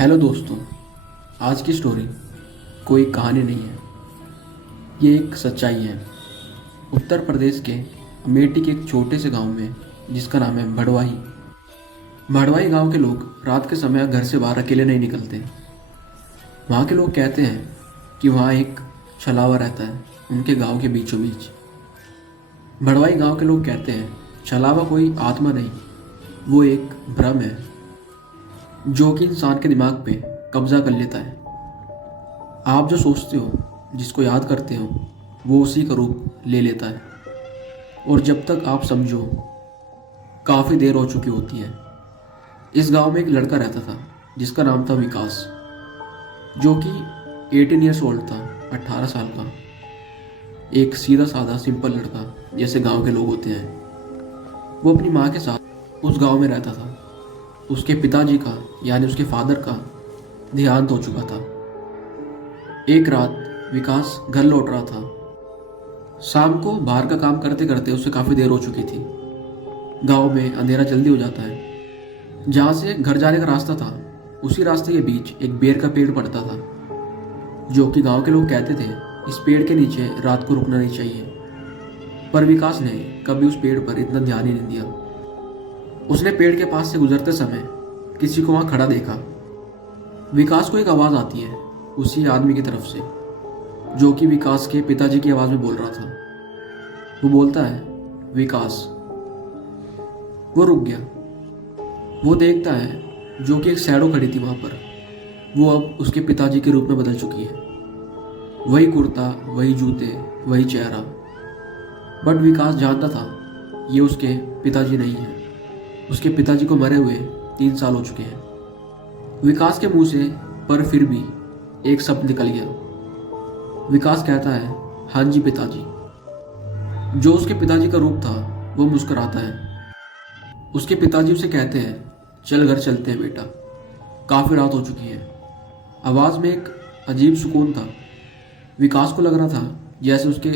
Hello दोस्तों। आज की स्टोरी कोई कहानी नहीं है, ये एक सच्चाई है। उत्तर प्रदेश के अमेठी के एक छोटे से गांव में, जिसका नाम है भड़वाही। भड़वाही गांव के लोग रात के समय घर से बाहर अकेले नहीं निकलते। वहाँ के लोग कहते हैं कि वहाँ एक छलावा रहता है उनके गांव के बीचों बीच। भड़वाही गांव के लोग कहते हैं छलावा कोई आत्मा नहीं, वो एक भ्रम है जो कि इंसान के दिमाग पे कब्जा कर लेता है। आप जो सोचते हो, जिसको याद करते हो, वो उसी का रूप ले लेता है, और जब तक आप समझो काफ़ी देर हो चुकी होती है। इस गांव में एक लड़का रहता था जिसका नाम था विकास, जो कि 18 ईयर्स ओल्ड था, 18 साल का। एक सीधा साधा सिंपल लड़का, जैसे गांव के लोग होते हैं। वो अपनी माँ के साथ उस गांव में रहता था। उसके पिताजी का, यानी उसके फादर का, देहांत हो चुका था। एक रात विकास घर लौट रहा था। शाम को बाहर का काम करते करते उसे काफ़ी देर हो चुकी थी। गांव में अंधेरा जल्दी हो जाता है। जहाँ से घर जाने का रास्ता था, उसी रास्ते के बीच एक बेर का पेड़ पड़ता था, जो कि गांव के लोग कहते थे इस पेड़ के नीचे रात को रुकना नहीं चाहिए। पर विकास ने कभी उस पेड़ पर इतना ध्यान ही नहीं दिया। उसने पेड़ के पास से गुजरते समय किसी को वहां खड़ा देखा। विकास को एक आवाज़ आती है उसी आदमी की तरफ से, जो कि विकास के पिताजी की आवाज़ में बोल रहा था। वो बोलता है, विकास। वो रुक गया। वो देखता है जो कि एक शैडो खड़ी थी वहां पर। वो अब उसके पिताजी के रूप में बदल चुकी है। वही कुर्ता, वही जूते, वही चेहरा। बट विकास जानता था ये उसके पिताजी नहीं है। उसके पिताजी को मरे हुए 3 साल हो चुके हैं। विकास के मुंह से पर फिर भी एक शब्द निकल गया। विकास कहता है, हाँ जी पिताजी। जो उसके पिताजी का रूप था वो मुस्कुराता है। उसके पिताजी उसे कहते हैं, चल घर चलते हैं बेटा, काफ़ी रात हो चुकी है। आवाज़ में एक अजीब सुकून था। विकास को लग रहा था जैसे उसके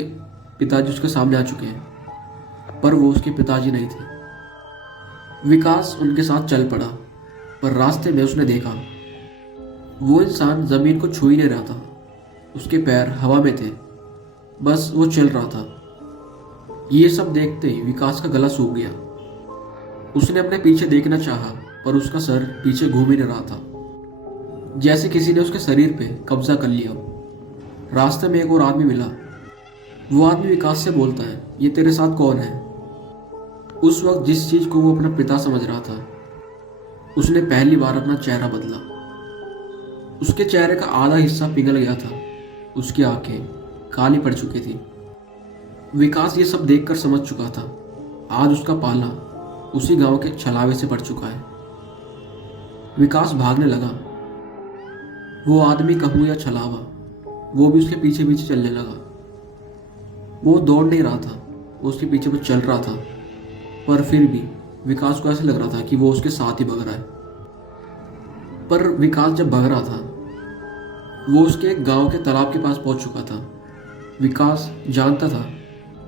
पिताजी उसके सामने आ चुके हैं, पर वो उसके पिताजी नहीं थे। विकास उनके साथ चल पड़ा, पर रास्ते में उसने देखा वो इंसान ज़मीन को छू ही नहीं रहा था। उसके पैर हवा में थे, बस वो चल रहा था। ये सब देखते ही विकास का गला सूख गया। उसने अपने पीछे देखना चाहा, पर उसका सर पीछे घूम ही नहीं रहा था, जैसे किसी ने उसके शरीर पे कब्जा कर लिया। रास्ते में एक और आदमी मिला। वो आदमी विकास से बोलता है, ये तेरे साथ कौन है? उस वक्त जिस चीज को वो अपना पिता समझ रहा था, उसने पहली बार अपना चेहरा बदला। उसके चेहरे का आधा हिस्सा पिघल गया था। उसकी आंखें काली पड़ चुकी थी। विकास ये सब देखकर समझ चुका था, आज उसका पाला उसी गांव के छलावे से पड़ चुका है। विकास भागने लगा। वो आदमी कहूँ या छलावा, वो भी उसके पीछे पीछे चलने लगा। वो दौड़ नहीं रहा था, वो उसके पीछे पीछे चल रहा था, पर फिर भी विकास को ऐसे लग रहा था कि वो उसके साथ ही भग रहा है। पर विकास जब भग रहा था, वो उसके एक गांव के तालाब के पास पहुंच चुका था। विकास जानता था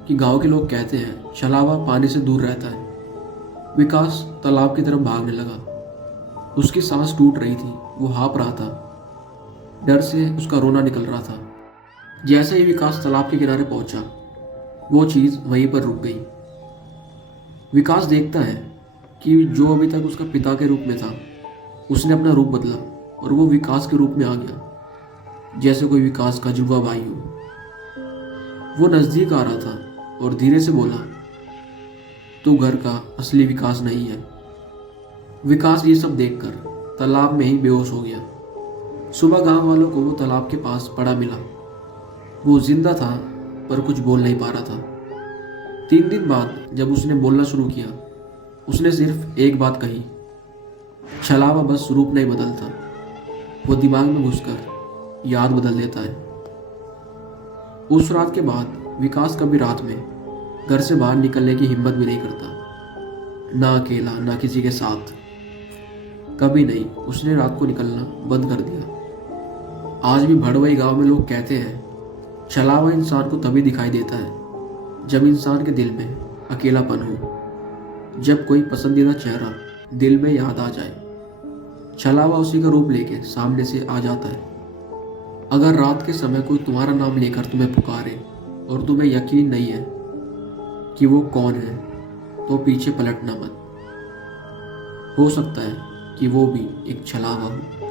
कि गांव के लोग कहते हैं छलावा पानी से दूर रहता है। विकास तालाब की तरफ भागने लगा। उसकी सांस टूट रही थी, वो हाँप रहा था। डर से उसका रोना निकल रहा था। जैसे ही विकास तालाब के किनारे पहुंचा, वो चीज़ वहीं पर रुक गई। विकास देखता है कि जो अभी तक उसका पिता के रूप में था, उसने अपना रूप बदला और वो विकास के रूप में आ गया, जैसे कोई विकास का जुड़वा भाई हो। वो नज़दीक आ रहा था और धीरे से बोला, तू घर का असली विकास नहीं है। विकास ये सब देखकर तालाब में ही बेहोश हो गया। सुबह गांव वालों को वो तालाब के पास पड़ा मिला। वो जिंदा था, पर कुछ बोल नहीं पा रहा था। 3 दिन बाद जब उसने बोलना शुरू किया, उसने सिर्फ एक बात कही, छलावा बस रूप नहीं बदलता, वो दिमाग में घुसकर याद बदल देता है। उस रात के बाद विकास कभी रात में घर से बाहर निकलने की हिम्मत भी नहीं करता, ना अकेला ना किसी के साथ। कभी नहीं, उसने रात को निकलना बंद कर दिया। आज भी भड़वई गांव में लोग कहते हैं छलावा इंसान को तभी दिखाई देता है जब इंसान के दिल में अकेलापन हो, जब कोई पसंदीदा चेहरा दिल में याद आ जाए, छलावा उसी का रूप लेके सामने से आ जाता है। अगर रात के समय कोई तुम्हारा नाम लेकर तुम्हें पुकारे और तुम्हें यकीन नहीं है कि वो कौन है, तो पीछे पलटना मत। हो सकता है कि वो भी एक छलावा हो।